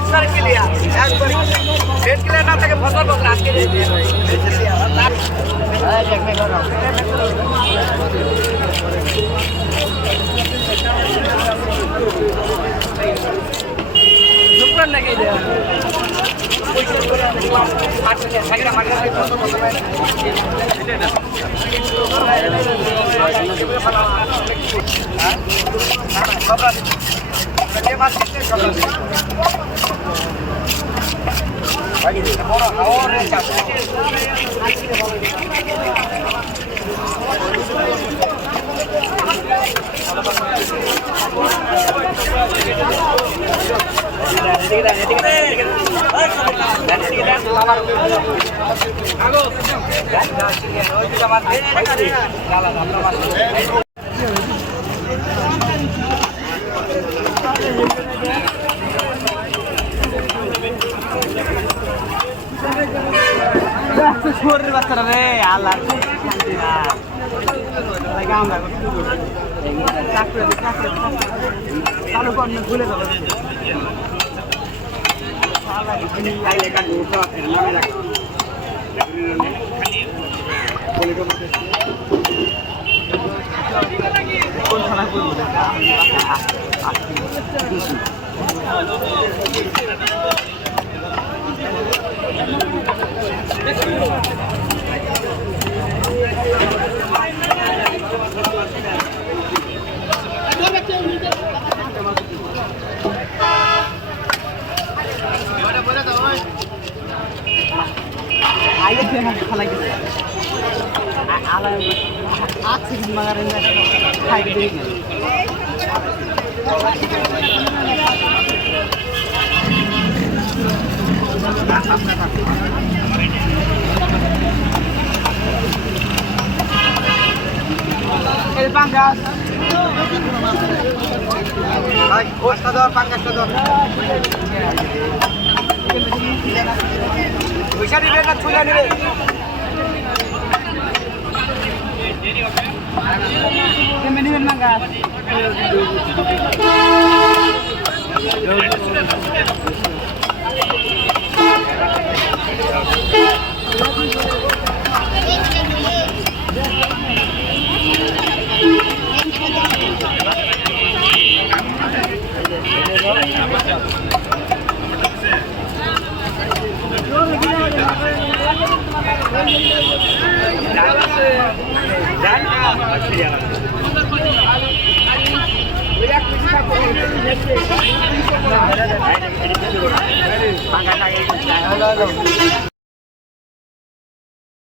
একবার ক্লিয়ার একবার red clear না থাকে ফসল বছর আজকে নাকি বাচ্চারা রে আল্লাহ চালু কর ভুলে যাবো কোন থানা করবো খালাই গেছে আলা আছে কিন্তু মাগারে খাই দিয়ে el pangas ay ostador pangas ostador পয়সা দিবে না ছুলে নেবে কেমন নেবেন মাঙ্গা Halo.